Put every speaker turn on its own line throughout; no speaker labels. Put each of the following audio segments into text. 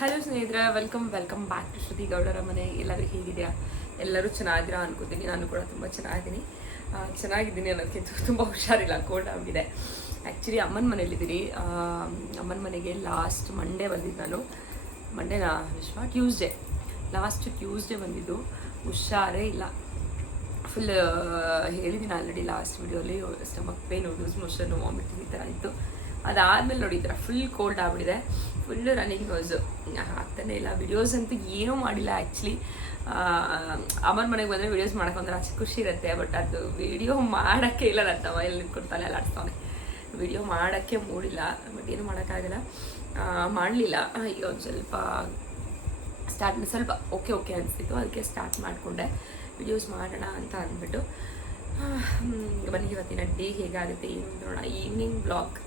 Hello ಸ್ನೇಹಿತರೆ welcome welcome back to Shruti ಗೌಡರ ಮನೆ. ಎಲ್ಲರೂ ಹೇಗಿದೆಯಾ ಎಲ್ಲರೂ ಚೆನ್ನಾಗಿದ್ದೀರಾ ಅನ್ಕೋತೀನಿ. ನಾನು ಕೂಡ ತುಂಬ ಚೆನ್ನಾಗಿದ್ದೀನಿ. ಚೆನ್ನಾಗಿದ್ದೀನಿ ಅನ್ನೋದಕ್ಕಿಂತ ತುಂಬ ಹುಷಾರಿಲ್ಲ ಕೋಲ್ಡ್ ಆಗಿದೆ. ಆ್ಯಕ್ಚುಲಿ ಅಮ್ಮನ ಮನೇಲಿದ್ದೀರಿ. ಅಮ್ಮನ ಮನೆಗೆ ಲಾಸ್ಟ್ ಮಂಡೇ ಬಂದಿದ್ದು ನಾನು. ಮಂಡೇನಾ ವಿಶ್ವ ಟ್ಯೂಸ್ಡೇ ಲಾಸ್ಟ್ ಟ್ಯೂಸ್ಡೇ ಬಂದಿದ್ದು. ಹುಷಾರೇ ಇಲ್ಲ. ಫುಲ್ ಹೇಳಿದ್ದೀನಿ ಆಲ್ರೆಡಿ ಲಾಸ್ಟ್ ವಿಡಿಯೋಲಿ stomach pain loose motion vomiting ಈ ಥರ ಇತ್ತು. ಅದಾದಮೇಲೆ ನೋಡಿ ಈ ಥರ ಫುಲ್ ಕೋಲ್ಡ್ ಆಗಿಬಿಟ್ಟಿದೆ. ಫುಲ್ ರನ್ನಿಂಗ್ ನೋಸು ಆಗ್ತಾನೆ ಇಲ್ಲ. ವಿಡಿಯೋಸ್ ಅಂತೂ ಏನೂ ಮಾಡಿಲ್ಲ ಆ್ಯಕ್ಚುಲಿ ಅಮ್ಮನ ಮನೆಗೆ ಬಂದರೆ ವಿಡಿಯೋಸ್ ಮಾಡೋಕೆ ಅಷ್ಟು ಖುಷಿ ಇರುತ್ತೆ ಬಟ್ ಅದು ವಿಡಿಯೋ ಮಾಡೋಕ್ಕೆ ಇಲ್ಲ. ನನ್ನ ತಮ್ಮ ಎಲ್ಲಿ ನಿಂತ್ಕೊಡ್ತಾನೆ ಎಲ್ಲ ಆಡ್ತಾನೆ ವಿಡಿಯೋ ಮಾಡೋಕ್ಕೆ ಮೂಡಿಲ್ಲ ಬಟ್ ಏನು ಮಾಡೋಕ್ಕಾಗಲ್ಲ ಮಾಡಲಿಲ್ಲ. ಈಗ ಒಂದು ಸ್ವಲ್ಪ ಸ್ಟಾರ್ಟ್ ಸ್ವಲ್ಪ ಓಕೆ ಓಕೆ ಅನಿಸ್ತಿತ್ತು. ಅದಕ್ಕೆ ಸ್ಟಾರ್ಟ್ ಮಾಡಿಕೊಂಡೆ. ವಿಡಿಯೋಸ್ ಮಾಡೋಣ ಅಂತ ಅಂದ್ಬಿಟ್ಟು. ಬನ್ನಿ ಇವತ್ತಿನ ಡೇ ಹೇಗಾಗುತ್ತೆ, ಏನು ನೋಡೋಣ. ಈವ್ನಿಂಗ್ ಬ್ಲಾಗ್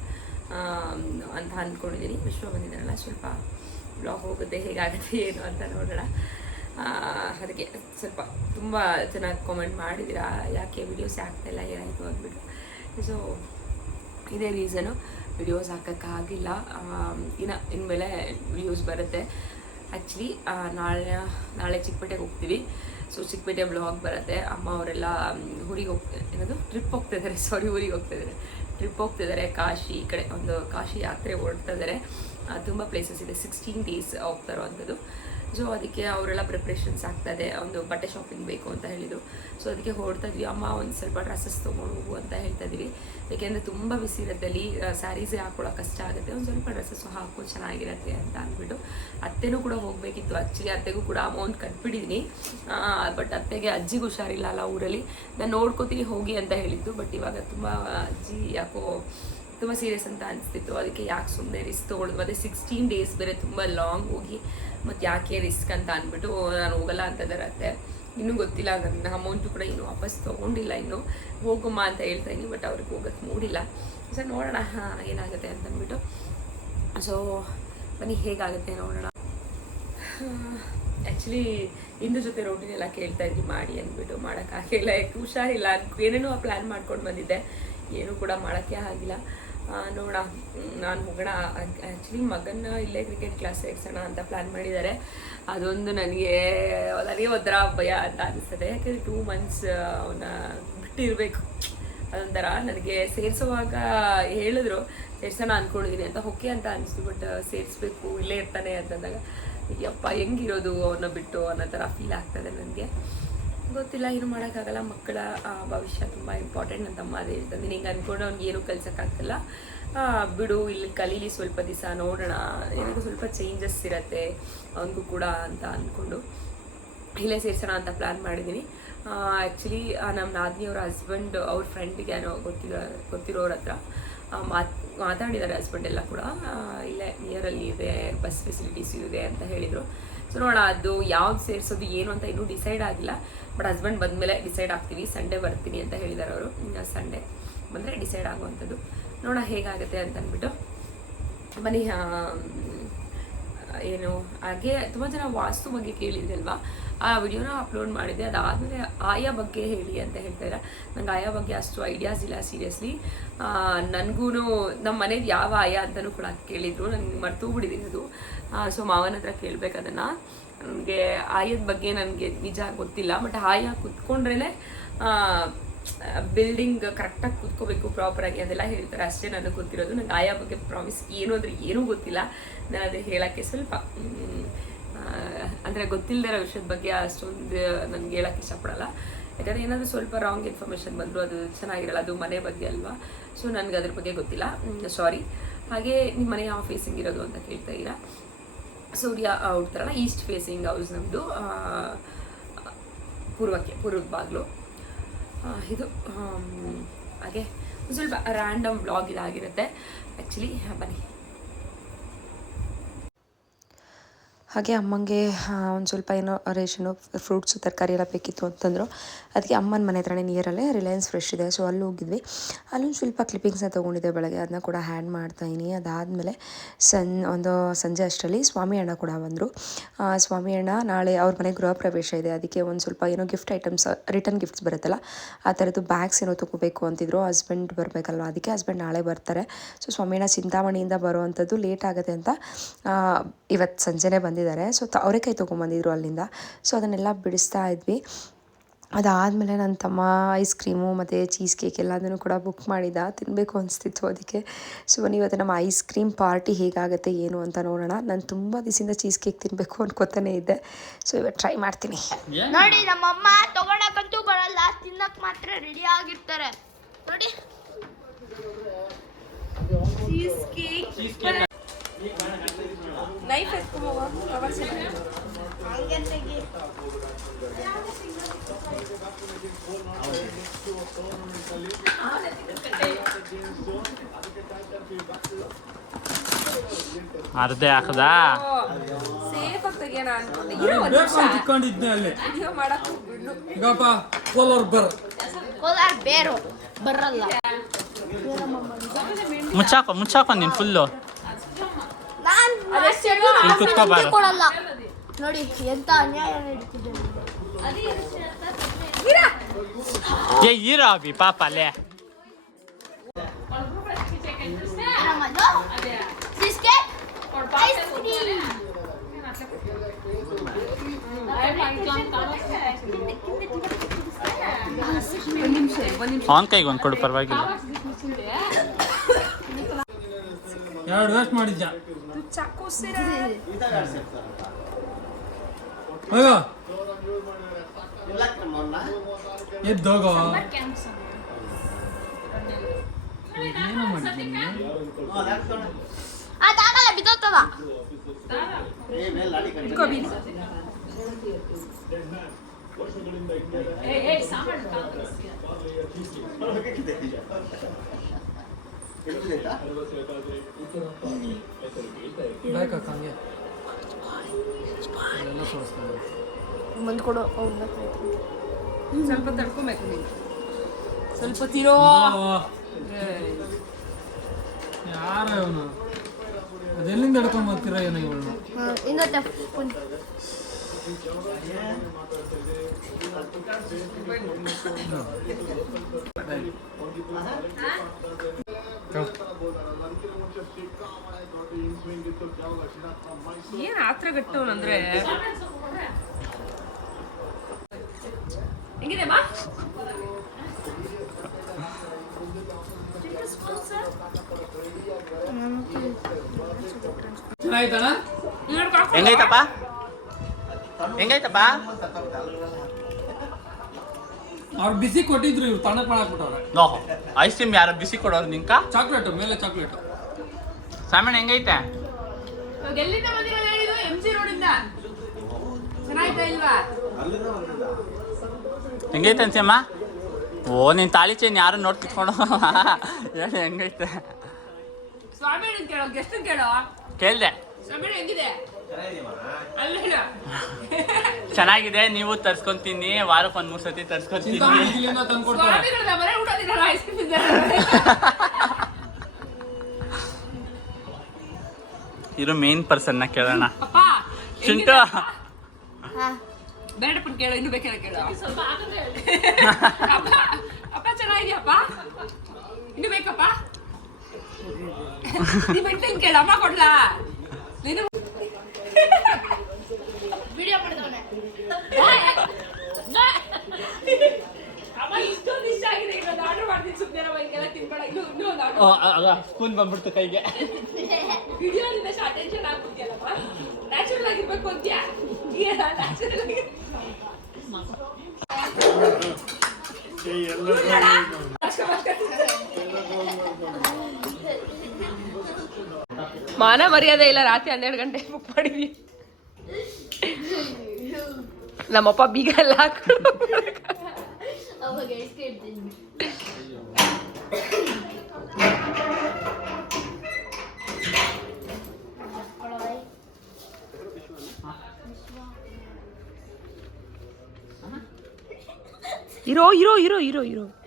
ಅಂತ ಅಂದ್ಕೊಂಡಿದ್ದೀನಿ ವಿಶ್ವ ಬಂದಿದ್ದಾರಲ್ಲ ಸ್ವಲ್ಪ ಬ್ಲಾಗ್ ಹೋಗುತ್ತೆ, ಹೇಗಾಗುತ್ತೆ, ಏನು ಅಂತ ನೋಡೋಣ. ಅದಕ್ಕೆ ಸ್ವಲ್ಪ ತುಂಬ ಚೆನ್ನಾಗಿ ಕಾಮೆಂಟ್ ಮಾಡಿದ್ದೀರಾ, ಯಾಕೆ ವಿಡಿಯೋಸ್ ಇಲ್ಲ, ಏನಾಯಿತು ಅಂದ್ಬಿಟ್ಟು. ಸೊ ಇದೇ ರೀಸನು ವಿಡಿಯೋಸ್ ಹಾಕೋಕ್ಕಾಗಿಲ್ಲ ಇನ್ನು, ಇನ್ಮೇಲೆ ವಿಡಿಯೋಸ್ ಬರುತ್ತೆ. ಆ್ಯಕ್ಚುಲಿ ನಾಳೆ ನಾಳೆ ಚಿಕ್ಕಪೇಟೆಗೆ ಹೋಗ್ತೀವಿ. ಸೊ ಚಿಕ್ಕಪೇಟೆ ಬ್ಲಾಗ್ ಬರುತ್ತೆ. ಅಮ್ಮ ಅವರೆಲ್ಲ ಊರಿಗೆ ಹೋಗ್ತಾರೆ ಏನದು ಟ್ರಿಪ್ ಹೋಗ್ತಾ ಇದ್ದಾರೆ. ಸಾರಿ ಊರಿಗೆ ಹೋಗ್ತಾ ಇದ್ದಾರೆ. ಟ್ರಿಪ್ ಹೋಗ್ತಿದ್ದಾರೆ ಕಾಶಿ ಈ ಕಡೆ ಒಂದು ಕಾಶಿ ಯಾತ್ರೆ ಹೊರಡ್ತಾ ಇದ್ದಾರೆ ತುಂಬ ಪ್ಲೇಸಸ್ ಇದೆ. ಸಿಕ್ಸ್ಟೀನ್ ಡೇಸ್ ಹೋಗ್ತಾ ಇರೋವಂಥದ್ದು ಸೊ ಅದಕ್ಕೆ ಅವರೆಲ್ಲ ಪ್ರಿಪ್ರೇಷನ್ಸ್ ಆಗ್ತಾಯಿದೆ ಒಂದು ಬಟ್ಟೆ ಶಾಪಿಂಗ್ ಬೇಕು ಅಂತ ಹೇಳಿದರು. ಸೊ ಅದಕ್ಕೆ ಹೊರಡ್ತಾ ಇದ್ವಿ. ಅಮ್ಮ ಒಂದು ಸ್ವಲ್ಪ ಡ್ರೆಸ್ಸಸ್ ತೊಗೊಂಡು ಹೋಗು ಅಂತ ಹೇಳ್ತಾ ಇದ್ವಿ. ಯಾಕೆಂದರೆ ತುಂಬ ಬಿಸಿ ಇರುತ್ತೆ ಅಲ್ಲಿ ಸ್ಯಾರೀಸೇ ಹಾಕೊಳ್ಳೋಕೆ ಕಷ್ಟ ಆಗುತ್ತೆ. ಒಂದು ಸ್ವಲ್ಪ ಡ್ರೆಸ್ಸಸ್ ಹಾಕೋ ಚೆನ್ನಾಗಿರುತ್ತೆ ಅಂತ ಅಂದ್ಬಿಟ್ಟು ಅತ್ತೆನೂ ಕೂಡ ಹೋಗಬೇಕಿತ್ತು. ಆ್ಯಕ್ಚುಲಿ ಅತ್ತೆಗೂ ಕೂಡ ಅಮೌಂಟ್ ಕಟ್ಬಿಟ್ಟಿದ್ದೀನಿ ಬಟ್ ಅತ್ತೆಗೆ ಅಜ್ಜಿಗೆ ಹುಷಾರಿಲ್ಲ ಅಲ್ಲ ಊರಲ್ಲಿ. ನಾನು ನೋಡ್ಕೋತೀನಿ ಹೋಗಿ ಅಂತ ಹೇಳಿದ್ದು. ಬಟ್ ಇವಾಗ ತುಂಬ ಅಜ್ಜಿ ಯಾಕೋ ತುಂಬ ಸೀರಿಯಸ್ ಅಂತ ಅನಿಸ್ತಿತ್ತು. ಅದಕ್ಕೆ ಯಾಕೆ ಸುಮ್ಮನೆ ರಿಸ್ಕ್ ತೊಗೊಳ್ದು ಮತ್ತು ಸಿಕ್ಸ್ಟೀನ್ ಡೇಸ್ ಬೇರೆ ತುಂಬ ಲಾಂಗ್ ಹೋಗಿ ಮತ್ತು ಯಾಕೆ ರಿಸ್ಕ್ ಅಂತ ಅಂದ್ಬಿಟ್ಟು ನಾನು ಹೋಗಲ್ಲ ಅಂತ ಇದಾರತ್ತೆ ಇನ್ನೂ ಗೊತ್ತಿಲ್ಲ ನನ್ನ ಅಮೌಂಟು ಕೂಡ ಇನ್ನೂ ವಾಪಸ್ ತೊಗೊಂಡಿಲ್ಲ ಇನ್ನು. ಹೋಗಮ್ಮ ಅಂತ ಹೇಳ್ತಾ ಇದ್ದೀನಿ ಬಟ್ ಅವ್ರಿಗೆ ಹೋಗೋಕ್ಕೆ ಮೂಡಿಲ್ಲ. ಸೊ ನೋಡೋಣ, ಹಾಂ, ಏನಾಗುತ್ತೆ ಅಂತ ಅಂದ್ಬಿಟ್ಟು ಸೊ ಬನ್ನಿ, ಹೇಗಾಗುತ್ತೆ ನೋಡೋಣ. ಆ್ಯಕ್ಚುಲಿ ಇಂದು ಜೊತೆ ರೋಟಿನ ಎಲ್ಲ ಕೇಳ್ತಾ ಇದ್ವಿ ಮಾಡಿ ಅಂದ್ಬಿಟ್ಟು ಮಾಡೋಕ್ಕಾಗಿಲ್ಲ ಯಾಕೆ ಹುಷಾರಿಲ್ಲ, ಏನೇನೋ ಪ್ಲ್ಯಾನ್ ಮಾಡ್ಕೊಂಡು ಬಂದಿದ್ದೆ. ಏನೂ ಕೂಡ ಮಾಡೋಕ್ಕೆ ಆಗಿಲ್ಲ. ನೋಡೋಣ ನಾನು ಹೋಗೋಣ ಆ್ಯಕ್ಚುಲಿ ಮಗನ ಇಲ್ಲೇ ಕ್ರಿಕೆಟ್ ಕ್ಲಾಸ್ ಸೇರಿಸೋಣ ಅಂತ ಪ್ಲ್ಯಾನ್ ಮಾಡಿದ್ದಾರೆ ಅದೊಂದು ನನಗೆ ನನಗೆ ಒಂಥರ ಭಯ ಅಂತ ಅನಿಸ್ತದೆ ಯಾಕಂದರೆ ಟೂ ಮಂತ್ಸ್ ಅವನ್ನ ಬಿಟ್ಟಿರಬೇಕು. ಅದೊಂಥರ ನನಗೆ ಸೇರಿಸುವಾಗ ಹೇಳಿದ್ರು, ಸೇರ್ಸೋಣ ಅಂದ್ಕೊಂಡಿದ್ದೀನಿ ಅಂತ ಹೊಕ್ಕೆ ಅಂತ ಅನಿಸ್ತು ಬಟ್ ಸೇರಿಸ್ಬೇಕು, ಇಲ್ಲೇ ಇರ್ತಾನೆ ಅಂತಂದಾಗ ಯಪ್ಪ, ಹೆಂಗಿರೋದು ಅವನ್ನ ಬಿಟ್ಟು? ಅನ್ನೋ ಥರ ಫೀಲ್ ಆಗ್ತದೆ ನನಗೆ. ಗೊತ್ತಿಲ್ಲ ಏನು ಮಾಡೋಕ್ಕಾಗಲ್ಲ. ಮಕ್ಕಳ ಭವಿಷ್ಯ ತುಂಬ ಇಂಪಾರ್ಟೆಂಟ್ ಅಂತ ಅಮ್ಮ ಅದೇ ಹೇಳ್ತದೆ ಹಿಂಗೆ ಅಂದ್ಕೊಂಡು ಅವ್ನಿಗೆ ಏನೂ ಕಲ್ಸೋಕ್ಕಾಗಲ್ಲ ಬಿಡು, ಇಲ್ಲಿ ಕಲೀಲಿ ಸ್ವಲ್ಪ ದಿವಸ, ನೋಡೋಣ. ಏನಾದ್ರು ಸ್ವಲ್ಪ ಚೇಂಜಸ್ ಇರತ್ತೆ. ಅವನಿಗೂ ಕೂಡ ಅಂತ ಅಂದ್ಕೊಂಡು ಇಲ್ಲೇ ಸೇರಿಸೋಣ ಅಂತ ಪ್ಲ್ಯಾನ್ ಮಾಡಿದ್ದೀನಿ. ಆ್ಯಕ್ಚುಲಿ ನಮ್ಮ ನಾದಿನಿಯವರ ಹಸ್ಬೆಂಡ್ ಅವ್ರ ಫ್ರೆಂಡಿಗೆ ಏನೋ ಗೊತ್ತಿರೋ ಗೊತ್ತಿರೋರ ಹತ್ರ ಮಾತ್, ಮಾತಾಡಿದ್ದಾರೆ ಹಸ್ಬೆಂಡ್ ಎಲ್ಲ ಕೂಡ. ಇಲ್ಲೇ ನಿಯರಲ್ಲಿ ಇದೆ ಬಸ್ ಫೆಸಿಲಿಟೀಸ್ ಇದೆ ಅಂತ ಹೇಳಿದರು. ಸೊ ನೋಡೋಣ ಅದು ಯಾವ್ದು ಸೇರಿಸೋದು ಏನು ಅಂತ ಇನ್ನೂ ಡಿಸೈಡ್ ಆಗಿಲ್ಲ. ಬಟ್ ಹಸ್ಬೆಂಡ್ ಬಂದಮೇಲೆ ಡಿಸೈಡ್ ಆಗ್ತೀವಿ. ಸಂಡೇ ಬರ್ತೀನಿ ಅಂತ ಹೇಳಿದ್ದಾರೆ ಅವರು. ಸಂಡೇ ಬಂದರೆ ಡಿಸೈಡ್ ಆಗುವಂಥದ್ದು. ನೋಡೋಣ ಹೇಗಾಗುತ್ತೆ ಅಂತ ಅಂದ್ಬಿಟ್ಟು ಬನ್ನಿ ಏನು, ಹಾಗೆ ತುಂಬ ಜನ ವಾಸ್ತು ಬಗ್ಗೆ ಕೇಳಿದ್ರಲ್ವಾ ಆ ವಿಡಿಯೋನ ಅಪ್ಲೋಡ್ ಮಾಡಿದೆ ಅದಾದಮೇಲೆ ಆಯಾ ಬಗ್ಗೆ ಹೇಳಿ ಅಂತ ಹೇಳ್ತಾಯಿಲ್ಲ ನಂಗೆ ಆಯಾ ಬಗ್ಗೆ ಅಷ್ಟು ಐಡಿಯಾಸ್ ಇಲ್ಲ ಸೀರಿಯಸ್ಲಿ ನನಗೂ ನಮ್ಮ ಮನೇದು ಯಾವ ಆಯಾ ಅಂತಲೂ ಕೂಡ ಕೇಳಿದ್ರು ನನಗೆ ಮರ್ತು ಬಿಟ್ಟಿದ್ದೀನಿ ಅದು. ಸೊ ಮಾವನ ಹತ್ರ ಕೇಳಬೇಕು ಅದನ್ನು. ನನಗೆ ಆಯದ ಬಗ್ಗೆ ನನಗೆ ನಿಜ ಗೊತ್ತಿಲ್ಲ ಬಟ್ ಆಯಾ ಕುತ್ಕೊಂಡ್ರೇ ಬಿಲ್ಡಿಂಗ್ ಕರೆಕ್ಟಾಗಿ ಕೂತ್ಕೋಬೇಕು ಪ್ರಾಪರಾಗಿ ಅದೆಲ್ಲ ಹೇಳ್ತಾರೆ. ಅಷ್ಟೇ ನನಗೆ ಗೊತ್ತಿರೋದು. ನಂಗೆ ಆಯಾ ಬಗ್ಗೆ ಪ್ರಾಮಿಸ್ ಏನು ಅಂದರೆ ಏನೂ ಗೊತ್ತಿಲ್ಲ. ನಾನು ಅದು ಹೇಳೋಕ್ಕೆ ಸ್ವಲ್ಪ ಅಂದರೆ ಗೊತ್ತಿಲ್ಲದಿರೋ ವಿಷಯದ ಬಗ್ಗೆ ಅಷ್ಟೊಂದು ನನಗೆ ಹೇಳೋಕ್ಕೆ ಇಷ್ಟಪಡಲ್ಲ. ಯಾಕಂದರೆ ಏನಾದರೂ ಸ್ವಲ್ಪ ರಾಂಗ್ ಇನ್ಫಾರ್ಮೇಷನ್ ಬಂದರೂ ಅದು ಚೆನ್ನಾಗಿರಲ್ಲ, ಅದು ಮನೆ ಬಗ್ಗೆ ಅಲ್ವಾ? ಸೊ ನನಗೆ ಅದ್ರ ಬಗ್ಗೆ ಗೊತ್ತಿಲ್ಲ. ಸಾರಿ ಹಾಗೆ ನಿಮ್ಮ ಮನೆ ಯಾವ ಫೇಸಿಂಗ್ ಇರೋದು ಅಂತ ಕೇಳ್ತಾ ಇದ್ದೀರಾ? ಸೂರ್ಯ ಹುಡ್ತಾರಲ್ಲ ಈಸ್ಟ್ ಫೇಸಿಂಗ್ ಹೌಸ್ ನಮ್ಮದು ಪೂರ್ವಕ್ಕೆ, ಪೂರ್ವದ ಬಾಗಿಲು. ಇದು ಹಾಗೆ ಸ್ವಲ್ಪ ರ್ಯಾಂಡಮ್ ಬ್ಲಾಗ್ ಇದಾಗಿರುತ್ತೆ. ಆ್ಯಕ್ಚುಲಿ ಬನ್ನಿ.
ಹಾಗೆ ಅಮ್ಮಂಗೆ ಒಂದು ಸ್ವಲ್ಪ ಏನೋ ರೇಷನು, ಫ್ರೂಟ್ಸು, ತರಕಾರಿ ಎಲ್ಲ ಬೇಕಿತ್ತು ಅಂತಂದರು. ಅದಕ್ಕೆ ಅಮ್ಮನ ಮನೆ ಹತ್ರನೇ ನಿಯರಲ್ಲೇ ರಿಲಯನ್ಸ್ ಫ್ರೆಶ್ ಇದೆ. ಸೊ ಅಲ್ಲಿ ಹೋಗಿದ್ವಿ. ಅಲ್ಲೊಂದು ಸ್ವಲ್ಪ ಕ್ಲಿಪ್ಪಿಂಗ್ಸ್ನ ತೊಗೊಂಡಿದ್ದೆ ಬೆಳಗ್ಗೆ. ಅದನ್ನ ಕೂಡ ಹ್ಯಾಂಡ್ ಮಾಡ್ತಾಯಿನಿ ಅದಾದಮೇಲೆ ಸನ್, ಒಂದು ಸಂಜೆ ಅಷ್ಟರಲ್ಲಿ ಸ್ವಾಮಿ ಅಣ್ಣ ಕೂಡ ಬಂದರು. ಸ್ವಾಮಿ ಅಣ್ಣ ನಾಳೆ ಅವ್ರ ಮನೆ ಗೃಹ ಪ್ರವೇಶ ಇದೆ. ಅದಕ್ಕೆ ಒಂದು ಸ್ವಲ್ಪ ಏನೋ ಗಿಫ್ಟ್ ಐಟಮ್ಸ್ ರಿಟರ್ನ್ ಗಿಫ್ಟ್ಸ್ ಬರುತ್ತಲ್ಲ, ಆ ಥರದ್ದು ಬ್ಯಾಗ್ಸ್ ಏನೋ ತೊಗೋಬೇಕು ಅಂತಿದ್ರು. ಹಸ್ಬೆಂಡ್ ಬರಬೇಕಲ್ವ? ಅದಕ್ಕೆ ಹಸ್ಬೆಂಡ್ ನಾಳೆ ಬರ್ತಾರೆ. ಸೊ ಸ್ವಾಮಿಯಣ್ಣ ಚಿಂತಾಮಣಿಯಿಂದ ಬರುವಂಥದ್ದು ಲೇಟ್ ಆಗುತ್ತೆ ಅಂತ ಇವತ್ತು ಸಂಜೆನೇ ಬಂದಿದ್ದಾರೆ. ಸೊ ತ ಅವರೆಕಾಯಿ ತೊಗೊಂಬಂದಿದ್ರು ಅಲ್ಲಿಂದ. ಸೊ ಅದನ್ನೆಲ್ಲ ಬಿಡಿಸ್ತಾ ಇದ್ವಿ. ಅದಾದಮೇಲೆ ನನ್ನ ತಮ್ಮ ಐಸ್ ಕ್ರೀಮು ಮತ್ತು ಚೀಸ್ ಕೇಕ್ ಎಲ್ಲದನ್ನು ಕೂಡ ಬುಕ್ ಮಾಡಿದ್ದ ತಿನ್ನಬೇಕು ಅನಿಸ್ತಿತ್ತು ಅದಕ್ಕೆ. ಸೊ ನೀವತ್ತು ಇವತ್ತು ನಮ್ಮ ಐಸ್ ಕ್ರೀಮ್ ಪಾರ್ಟಿ ಹೇಗಾಗುತ್ತೆ ಏನು ಅಂತ ನೋಡೋಣ. ನಾನು ತುಂಬ ದಿವಸದಿಂದ ಚೀಸ್ ಕೇಕ್ ತಿನ್ನಬೇಕು ಅನ್ಕೋತಾನೆ ಇದ್ದೆ. ಸೊ ಇವತ್ತು ಟ್ರೈ ಮಾಡ್ತೀನಿ.
ನೋಡಿ ನಮ್ಮಮ್ಮ ತಗೊಳಕಂತೂ ಬರಲ್ಲ. ತಿನ್ನಕ್ಕೆ ಮಾತ್ರ ರೆಡಿ ಆಗಿರ್ತಾರೆ. ನೋಡಿ.
ಚೀಸ್
ಹಂಗೆ ತೆಗಿ
ಅರ್ಧೆ ಹಾಕದ?
ಸೇಫ್ ಆಗಿ ತೆಗಿಯೋಣ ಅನ್ಕೊಂಡೆ. ಇರೋ ಒಂದ್ ನಿಮಿಷ.
ಇಟ್ಕೊಂಡಿದ್ದೆ ಅಲ್ಲಿ.
ವಿಡಿಯೋ ಮಾಡಕ್ ಬಿಡು
ಈಗಪ್ಪ ಕೋಲಾರ್ ಬರ್.
ಕೋಲಾರ ಬೇರು. ಬರಲ್ಲ.
ಮುಚ್ಚಾಕೊ ಮುಚ್ಚಾಕೊ ನೀನು ಫುಲ್ಲು ಕುತ್ಕೋಬಾರ
ಕೊಡಲ್ಲ ನೋಡಿ ಎಂತ ಅನ್ಯಾಯ ನಡೀತಿದೆ
ಏ ಹೀರೋ ಅಭಿ ಪಾಪ ಅಲ್ಲೇ. ಅವನ ಕೈಗೆ ಒಂದು ಕೊಡು ಪರವಾಗಿಲ್ಲ.
ಎರಡು ವೇಸ್ಟ್ ಮಾಡಿದ್ಯಾ?
ಚಾಕು
ಹೋಗ. ಎದ್ದೋಗೋ ಏನು ಮಾಡಿದ್ದೀನಿ
ಅದಾಗಲ್ಲ ಬಿದ್ದೋಗ್ತದ.
ಬೇಕಾ ಹಂಗೆ ಎಲ್ಲ ತೋರಿಸ್ತಾರೆ
ಬಂದ್ ಕೊಡು ಅವ್ರನ್ನ
ಸ್ವಲ್ಪ ತಡ್ಕೊಬೇಕು ನೀನು. ಸ್ವಲ್ಪ ತಿರೋ.
ಯಾರ ಇವನು ಅದೆಲ್ಲಿಂದ ಹಿಡ್ಕೊಂಡ್ ಬರ್ತೀರ ಏನೋ ಇವಳು
ಇನ್ನೊಂದು
ಏನ್ ಆತ್ರ ಗಟ್ಟವನಂದ್ರೆ ಹೆಂಗಿದೆ ಬಾ?
ಹೆಂಗೈತಪ್ಪ? ಹೆಂಗೈತಪ್ಪ?
ಅವ್ರು ಬಿಸಿ ಕೊಟ್ಟಿದ್ರು ಇವ್ರು ತಣ್ಣಕ್ ಮಾಡಾಕ್ಬಿಟ್ಟವ್ರೆ.
ನೋ ಐಸ್ ಕ್ರೀಮ್ ಯಾರು ಬಿಸಿ ಕೊಡೋರು ನಿಂಕ?
ಚಾಕ್ಲೇಟು ಮೇಲೆ ಚಾಕ್ಲೇಟು.
ಸಾಮಾನ್ಯ ಹೆಂಗೈತೆ?
ಇವಾಗ ಎಲ್ಲಿಂದ ಬಂದಿರೋದು ಹೇಳಿದು ಎಂ ಜಿ ರೋಡಿಂದ ಚೆನ್ನಾಯ್ತಾ ಇಲ್ವಾ?
ಹೆಂಗೈತೆ ಅನ್ಸಮ್ಮ ಓ ನಿನ್ ತಾಳಿ ಚೈನ್ ಯಾರು ನೋಡ್ ಕಿತ್ಕೊಂಡು ಹೇಳಿ ಹೆಂಗೈತೆ?
ಸ್ವಾಮಿ ಕೇಳೋ ಗೆಸ್ಟ್ ಕೇಳೋ.
ಕೇಳ್ದೆ.
ಸ್ವಾಮಿ ಹೆಂಗಿದೆ?
ಚೆನ್ನಾಗಿದೆ ನೀವು ತರ್ಸ್ಕೊಂತೀನಿ ವಾರಕ್ಕೆ ಒಂದ್ ಮೂರ್ ಸತಿ ತರ್ಸ್ಕೊಂತೀನಿ ಇರೋ ಮೇನ್ ಪರ್ಸನ್ನ ಕೇಳೋಣ.
ಅಪ್ಪ
ಚಿಂಟು.
ಬೇಡಪ್ಪನ್ ಕೇಳೋ ಇನ್ನು ಬೇಕೇನ ಕೇಳೋ. ಅಪ್ಪ ಅಪ್ಪ ಚೆನ್ನಾಗಿದ್ಯಪ್ಪ? ಇನ್ನು ಬೇಕಪ್ಪ? ಬೆಟ್ಟಂಗ್ ಕೇಳ ಅಮ್ಮ ಕೊಡ್ಲಾ? ನೀನು
ವಿಡಿಯೋ ಮಾಡಿದವನೆ
ಅಮ್ಮ ಇಷ್ಟೊಂದು ಇಷ್ಟ ಆಗಿದೆ ಈಗ ಆರ್ಡರ್ ಮಾಡ್ತೀನಿ ಸುಮ್ಮನೆ ಹಿಂಗೆಲ್ಲ ತಿನ್ಬೇಡ ಇನ್ನು ಇನ್ನೂ ಒಂದು ಆರ್ಡರ್
ಸ್ಪೂನ್ ಬಂದ್ಬಿಡ್ತು ಕೈಗೆ.
ವಿಡಿಯೋದಿಂದ ಅಟೆನ್ಷನ್ ಆಗ್ಬಿಡ್ತೀಯಲ್ಲಪ್ಪ? ನ್ಯಾಚುರಲ್ ಆಗಿರ್ಬೇಕು ಅಂತ್ಯಾ? ನ್ಯಾಚುರಲ್ ಆಗಿ ಮಾನ ಮರ್ಯಾದೆ ಇಲ್ಲ ರಾತ್ರಿ ಹನ್ನೆರಡು ಗಂಟೆ ಬುಕ್ ಮಾಡಿದ್ವಿ. Na
mapabigal ako. Oh,
okay, scared din. Iro, iro, iro,
iro,
iro.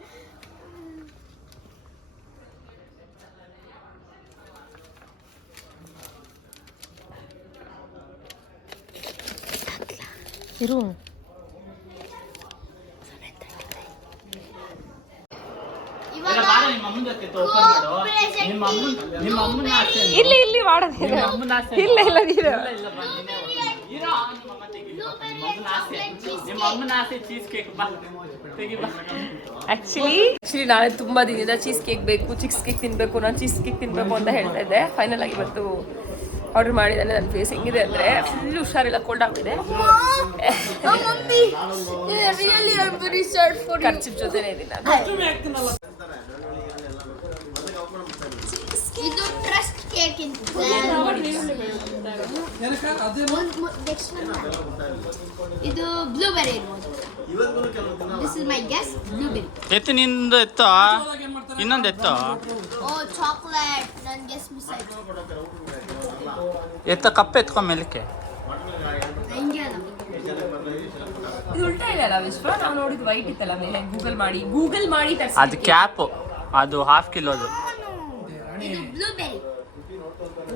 ಅಮ್ಮನ
ಇಲ್ಲಿ ಇಲ್ಲಿ
ಕೇಕ್
ಇಲ್ಲ ಇಲ್ಲ ಆಕ್ಚುಲಿ ಆಕ್ಚುಲಿ ನಾಳೆ ತುಂಬಾ ದಿನದಿಂದ ಚೀಸ್ ಕೇಕ್ ಬೇಕು ಚಿಕ್ಸ್ ಕೇಕ್ ತಿನ್ಬೇಕು ನಾನು ಚೀಸ್ ಕೇಕ್ ತಿನ್ಬೇಕು ಅಂತ ಹೇಳ್ತಾ ಇದ್ದೆ. ಫೈನಲ್ ಆಗಿ ಇವತ್ತು ಆರ್ಡರ್ ಮಾಡಿದ್ದಾನೆ ನನ್ನ ಫೇಸ್ ಹೆಂಗಿದೆ ಅಂದರೆ ಫುಲ್ ಹುಷಾರಿಲ್ಲ ಕೋಲ್ಡ್ ಆಗಿದೆ. ಖರ್ಚಿಪ್ ಜೊತೆನೇ ಇದ್ದೀನಿ
ಕೇಕ್ ಇದು ಬ್ಲೂಬೆರಿ ಇರ್ಬೋದು this is my guess blueberry
ಎತ್ತು? ನಿಂದು ಎತ್ತೋ ಇನ್ನೊಂದು ಎತ್ತೋ?
ಓ ಚಾಕ್ಲೇಟ್ ನನ್ನ ಗೆಸ್ ಮಿಸ್ ಆಯ್ತು
ಎತ್ತ ಕಪ್ಪು ಎತ್ಕೊ ಮೇಲಕ್ಕೆ.
ಇದು ಉಲ್ಟಾ ಇದೆಯಲ್ಲ ವಿಶ್ವ? ನಾವು ನೋಡಿದ್ ವೈಟ್ ಇತ್ತಲ್ಲ ಮೇಲೆ. ಗೂಗಲ್ ಮಾಡಿ. ಗೂಗಲ್ ಮಾಡಿ
ಅದು ಕ್ಯಾಪ್ ಅದು ಹಾಫ್ ಕಿಲೋದು
ಇದು ಬ್ಲೂಬೆರಿ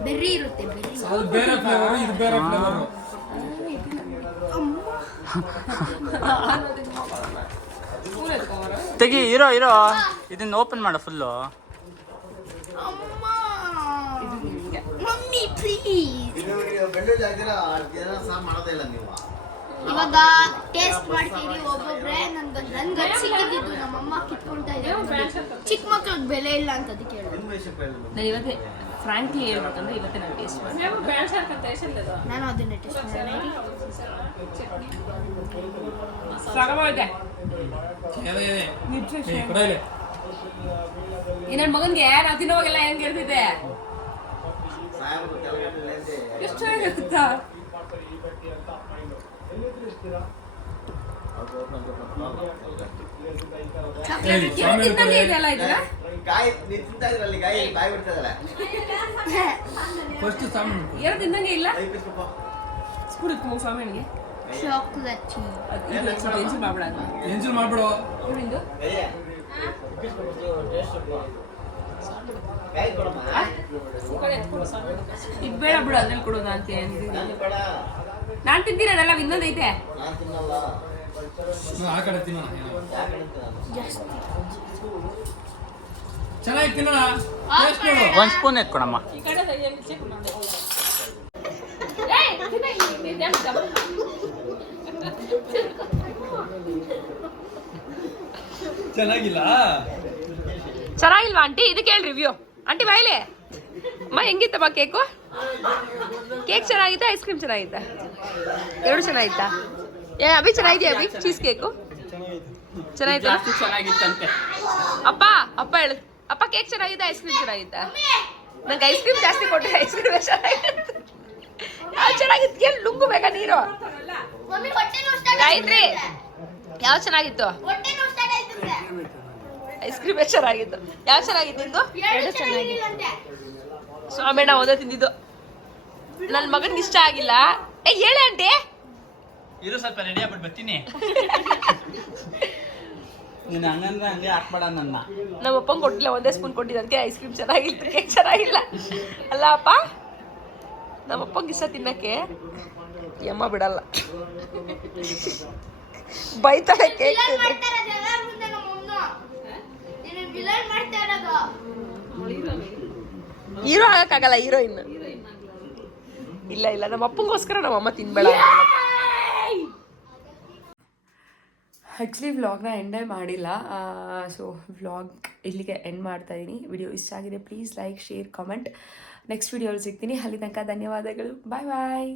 ಬೆರ್ರಿ ಇರುತ್ತೆ ಬೆರ್ರಿ.
ಅದು ಬೇರೆ ಫ್ಲೇವರ್ ಇದು ಬೇರೆ ಫ್ಲೇವರ್
ತೆಗಿ ಇರೋ ಇರೋ. ಇದನ್ನ ಓಪನ್ ಮಾಡು ಫುಲ್ಲು
ಅಮ್ಮ. ಮಮ್ಮಿ ಪ್ಲೀಸ್
ಬೆಳ್ಳುಳ್ಳಿ ಹಾಕಿರ ಜನ ಸಹ ಮಾಡೋದೇ ಇಲ್ಲ ನೀವು
ಇವಾಗ ಟೇಸ್ಟ್ ಮಾಡ್ತೀವಿ ಒಬ್ಬೊಬ್ರೆ. ನನ್ಗೆ ನನ್ಗೆ ಸಿಕ್ಕಿದ್ದು ನಮ್ಮಮ್ಮ ಕಿತ್ಕೊಳ್ತಾ ಇದ್ದಾರೆ. ಚಿಕ್ಕ ಬೆಲೆ ಇಲ್ಲ ಅಂತ ಅದಕ್ಕೆ.
ನಾನು ಇವತ್ತೇ ಫ್ರಾಂಕ್ಲಿ ಹೇಳ್ಬೇಕಂದ್ರೆ ಇವತ್ತೇ ನಾನು ಟೇಸ್ಟ್ ಮಾಡಿ
ನಾನು ಅದನ್ನೇ ಟೇಸ್ಟ್
ಮಾಡಿ
ಈ ನನ್ನ ಮಗನ್ಗೆ ನಾವು ತಿನ್ನೋವಾಗೆಲ್ಲ ಹೆಂಗ್ ಇರ್ತಿದ್ದೆ ಎಷ್ಟು ಚೆನ್ನಾಗಿರ್ತಿತ್ತಾ
ಚಾಕ್ಲೇಟ್
ಇದೆಯಲ್ಲ ಇದನ್ನ
ಗಾಯ ನೀನ್ ತಿಂತಾ ಇದ್ರಲ್ಲಿ ಗಾಯ ಬಾಯಿ ಬಿಡ್ತದಲ್ಲ
ಫಸ್ಟ್ ಸಾಮಾನು
ಏನು ತಿನ್ನಂಗೆ ಇಲ್ಲ?
ಚಾಕ್ಲೇಟ್
ಅದು ಇದು ಸ್ವಲ್ಪ ಎಂಜಿ ಮಾಡ್ಬಿಡ
ಕೊಡಮ್ಮ.
ಇದು ಬೇಡ ಬಿಡು ಅದ್ರಲ್ಲಿ ಕೊಡು ನಾನು
ನಾನು
ನಾನು ಇನ್ನೊಂದು ಐತೆ.
ಆ ಕಡೆ ತಿನ್ನೋಣ. ಚೆನ್ನಾಗಿ ತಿನ್ನೋಣ
ಒಂದು ಸ್ಪೂನ್ ಎತ್ಕೊಡಮ್ಮ
ಚೆನ್ನಾಗಿಲ್ಲ?
ಚೆನ್ನಾಗಿಲ್ವಾ ಆಂಟಿ? ಇದಕ್ಕೆ ಹೇಳಿ ರಿವ್ಯೂ ಆಂಟಿ ಬಾಯ್ಲೆ. ಅಮ್ಮ ಹೆಂಗಿತ್ತಮ್ಮ ಕೇಕು? ಕೇಕ್ ಚೆನ್ನಾಗಿತ್ತಾ ಐಸ್ ಕ್ರೀಮ್ ಚೆನ್ನಾಗಿತ್ತ? ಎರಡು ಚೆನ್ನಾಗಿತ್ತಾ? ಏ ಅಭಿ ಚೆನ್ನಾಗಿದೆಯಾ ಅಭಿ? Cheese cake? ಚೆನ್ನಾಗಿತ್ತು? ಅಪ್ಪ ಅಪ್ಪ ಹೇಳು. ಅಪ್ಪ ಕೇಕ್ ಚೆನ್ನಾಗಿದೆ ಐಸ್ ಕ್ರೀಮ್ ಚೆನ್ನಾಗಿತ್ತಾ ನಂಗೆ ಐಸ್ ಕ್ರೀಮ್ ಜಾಸ್ತಿ ಕೊಟ್ಟರೆ ಐಸ್ ಕ್ರೀಮ್ ಚೆನ್ನಾಗಿತ್ತು ಯಾವ್ದು ಚೆನ್ನಾಗಿತ್ತು? ಏನ್ ಲುಂಗು ಬೇಕಾ ನೀರು? ಗಾಯತ್ರಿ ಯಾವ್ದು ಚೆನ್ನಾಗಿತ್ತು? ಐಸ್ ಕ್ರೀಮ್ ಚೆನ್ನಾಗಿತ್ತು? ಯಾವ ಚೆನ್ನಾಗಿತ್ತು ನಿಂದು?
ಎರಡು ಚೆನ್ನಾಗಿಲ್ಲಂತೆ
ಸ್ವಾಮಿಣ್ಣ ಒಂದೇ ತಿಂದಿದ್ದು. ನನ್ನ ಮಗನಿಗೆ ಇಷ್ಟ ಆಗಿಲ್ಲ. ಏ ಹೇಳಿ ಆಂಟಿ.
ಇರು ಸ್ವಲ್ಪ ರೆಡಿ ಆಗ್ಬಿಟ್ಟು ಬರ್ತೀನಿ. ನೀನು ಹಂಗಂದ್ರೆ ಹಂಗೆ ಹಾಕ್ಬೇಡ ನನ್ನ.
ನಮ್ಮ ಅಪ್ಪ ಕೊಟ್ಟಿಲ್ಲ ಒಂದೇ ಸ್ಪೂನ್ ಕೊಟ್ಟಿದ್ದ. ಅದಕ್ಕೆ ಐಸ್ ಕ್ರೀಮ್ ಚೆನ್ನಾಗಿತ್ತು ಕೇಕ್ ಚೆನ್ನಾಗಿಲ್ಲ. ಅಲ್ಲ ಅಪ್ಪ ನಮ್ಮ ಅಪ್ಪಂಗೆ ಇಷ್ಟ ತಿನ್ನಕ್ಕೆ ಯಮ್ಮ ಬಿಡಲ್ಲ. ಬೈತಾಳೆ ಕೇಕ್ ಹೀರೋ ಆಗಕ್ಕಾಗಲ್ಲ ಹೀರೋಯಿನ್. ಇಲ್ಲ ಇಲ್ಲ ನಮ್ಮ ಅಪ್ಪಂಗೋಸ್ಕರ ನಮ್ಮ ಅಮ್ಮ ತಿನ್ಬೇಡ. ಆ್ಯಕ್ಚುಲಿ ವ್ಲಾಗ್ನ ಎಂಡೇ ಮಾಡಿಲ್ಲ. ಸೊ ವ್ಲಾಗ್ ಇಲ್ಲಿಗೆ ಎಂಡ್ ಮಾಡ್ತಾ ಇದ್ದೀನಿ ವಿಡಿಯೋ ಇಷ್ಟ ಆಗಿದೆ please like share comment next ವಿಡಿಯೋಲಿ ಸಿಗ್ತೀನಿ. ಅಲ್ಲಿ ತನಕ ಧನ್ಯವಾದಗಳು. ಬಾಯ್ ಬಾಯ್